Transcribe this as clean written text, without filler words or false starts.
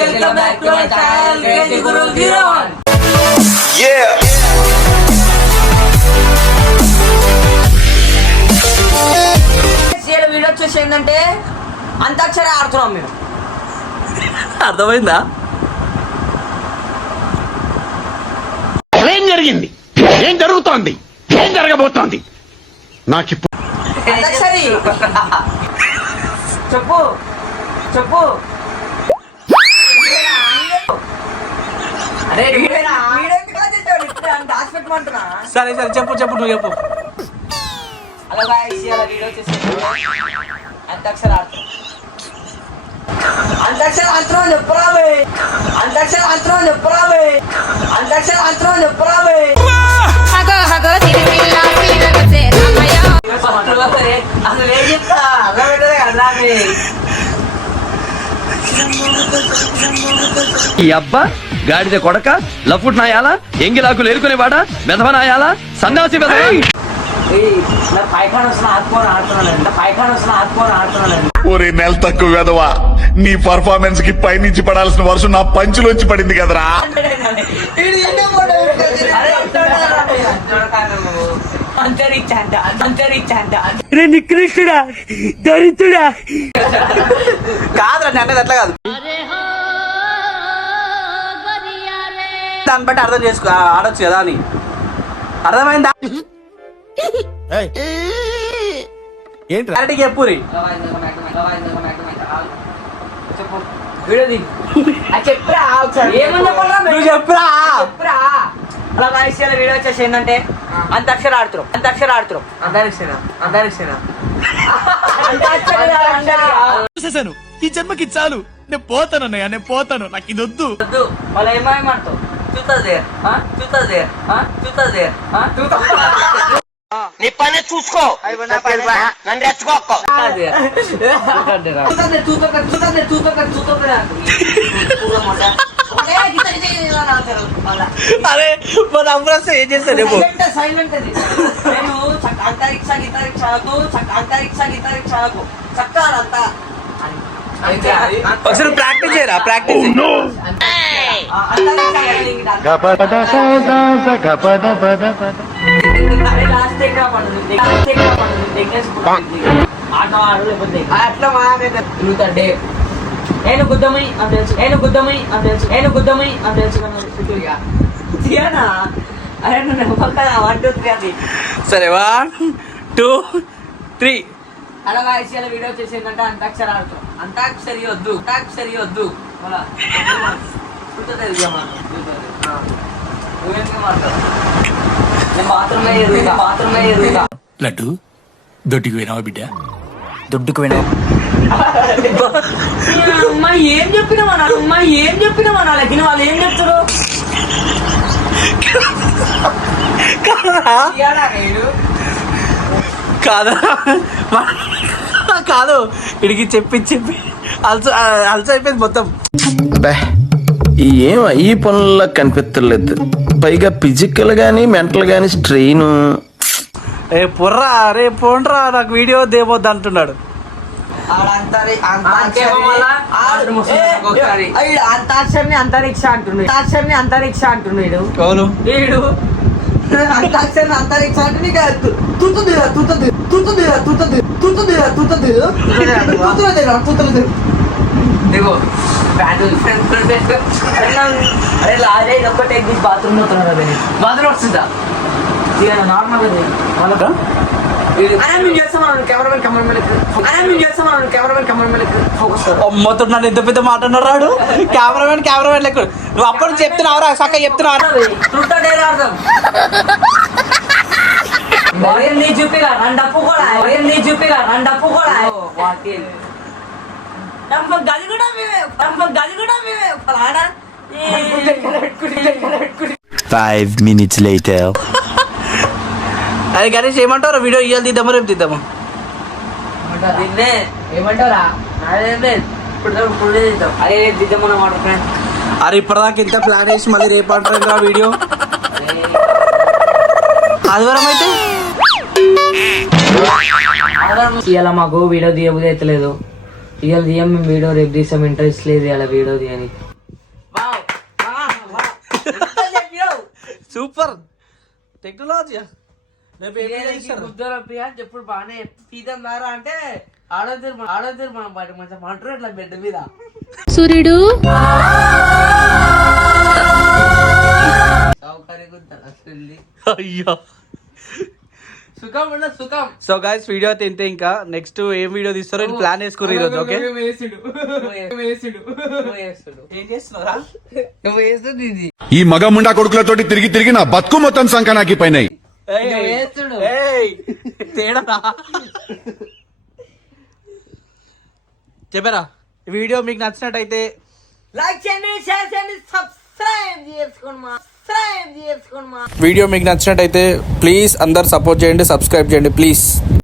welcome back to our channel KG Guru 01. Yeah. Video వచ్చేసి ఏంటంటే అంతాక్షరి ఆడుతున్నాం మేము. అర్థమైందా? ఏం జరిగింది, ఏం జరుగుతోంది, ఏం జరగబోతోంది నాకు అంతాక్షరి చెప్పు చెప్పు. అరే దాచిపెట్టమంటున్నా. సరే సరే చెప్పు చెప్పు, నువ్వు చెప్పు. హలో గాయ్స్, ఇలా వీడియో వచ్చేసి అంతాక్షరి ఆడుతున్నాం. అంతాక్షరి ఆడుతున్నాం చెప్పురాబే. అంతాక్షరి ఆడుతున్నాం చెప్పురాబే. అంతాక్షరి ఆడుతున్నాం చెప్పురాబే. అసలు ఏం చెప్తా అర్థమైతే కదా. ఈ అబ్బా గాడిద కొడక, లఫుట్ నాయాలా, ఎంగిలాకులు ఎరుకునేవాడా, మెదవ నాయాలా, సన్నాసి మెదవ. పైకాడ వస్తున్న ఆత్మని ఆడుతున్నానండి. పైకాడ వస్తున్న ఆత్మని ఆడుతున్నానండి. ఒరే నెల తక్కువ కదవా, నీ పర్ఫార్మెన్స్ కి పైనుంచి పడాల్సిన వర్షం నా పంచులోంచి పడింది కదరా. నికృష్టుడా, దరిద్రుడా. కాదురా అన్నది అట్లా కాదు, దాన్ని బట్టి అర్థం చేసుకో, ఆడొచ్చు కదా అని. అర్థమైందా? ఏంటి చెప్పురి. నువ్వు చెప్పురా. అలా వాయిస్యాల వీడియో వచ్చేసి ఏంటంటే అంతాక్షరి ఆడుతున్నాం. అంతాక్షరి ఆడుతున్నాం. చూసేసాను, ఈ జన్మకి చాలు, నేను పోతాను అన్నయ్య, నేను పోతాను, నాకు ఇది వద్దు. వాళ్ళు ఏమేమంటావు చూస్తుంది నీ పని చూసుకో, నన్ను రెచ్చుకోకు. అరే మన అమరాస్త ఏం చేస్తాడు రేపు? సైలెంట్ అది. నేను అంతరిక్షాలకు చక్కాలంతా ఒకసారి ప్రాక్టీస్ చేయరా, ప్రాక్టీస్. నేను గుద్దమై అని తెలుసు. అరే నువ్వు 1 2 3 అది. సరే 1 2 3. అలా వాయిస్యాల వీడియో వచ్చేసి ఏంటంటే అంతాక్షరి ఆడుతాం. అంతాక్షరి వద్దు మళ్ళా నేను బాత్రూమే ఎదుగుతా. లడ్డు దొడ్డికి పోయినావా బిడ్డ? దుడ్డుకు పోయినా అమ్మా ఏం చెప్పినావా లగ్గిన వాళ్ళు ఏం చెప్తారు? కాదా? కాదు, ఇడికి చెప్పి అలస అయిపోయింది మొత్తం. ఏం ఈ పనుల్లో కనిపించలేదు, పైగా ఫిజికల్ గానీ మెంటల్ గానీ స్ట్రెయిన్. ఏ పుర్రా, రే పోండ్రా, నాకు వీడియో దేవద్దు అంటున్నాడు. అంతాక్షరిని అంతరిక్ష అంటున్నాడు. అవును, వీడు అంతాక్షరిని అంతరిక్ష అంటే అరే లాగే ఒక్కటే బాత్రూమ్ బాత్రూమ్ వస్తుందా నార్మల్ మొత్తం నన్ను ఎంత పెద్ద మాట అన్నాడు కెమెరామెన్ లెక్క. నువ్వు అప్పుడు చెప్తున్నావురా, చక్క చెప్తున్నావు. చూపిగా రండప్పు కూడా గది కూడా మేమే 5 minutes later. అది గణేష్ ఏమంటారు, వీడియో ఇవాళ తీద్దామా రేపు తీద్దామా? ఏమంటారా? అదే రేపు తీద్దామన్నమాట ఫ్రెండ్. అరే ఇప్పటిదాకా ఇంత ప్లాన్ వేసి మళ్ళీ రేపు అంటారు వీడియో. ఆదివారం అయితే ఇలా మాకు వీడియో తీయబుద్ధి అవుతలేదు. ఇవాళ తీయం మేము వీడియో, రేపు తీసాం, ఇంట్రెస్ట్ లేదు ఇలా వీడియో తీయని. Super technology. చెప్పుడు బాగానే తీద్దాం దారా అంటే ఆడోతారు మనం బయట మంచిగా మంటారు ఇట్లా బెడ్ మీద. సూర్యుడు అయ్యో సుఖం ఉండ సుఖం. సో గైస్ వీడియో అయితే ఇంతే. ఇంకా నెక్స్ట్ ఏం వీడియో తీస్తారో ప్లాన్ వేసుకోరు ఈరోజు. ఓకే ఏం చేస్తున్నారా? ఈ మగ ముండా కొడుకులతోటి తిరిగి తిరిగి నా బతుకు మొత్తం సంకనాకి పైనాయి. తేడా చెప్పారా? వీడియో మీకు నచ్చినట్టయితే లైక్ చేయండి, షేర్ చేయండి, సబ్స్క్రైబ్ చేసుకోండి. వీడియో మీకు నచ్చినట్టయితే ప్లీజ్ అందరు సపోర్ట్ చేయండి, సబ్స్క్రైబ్ చేయండి ప్లీజ్.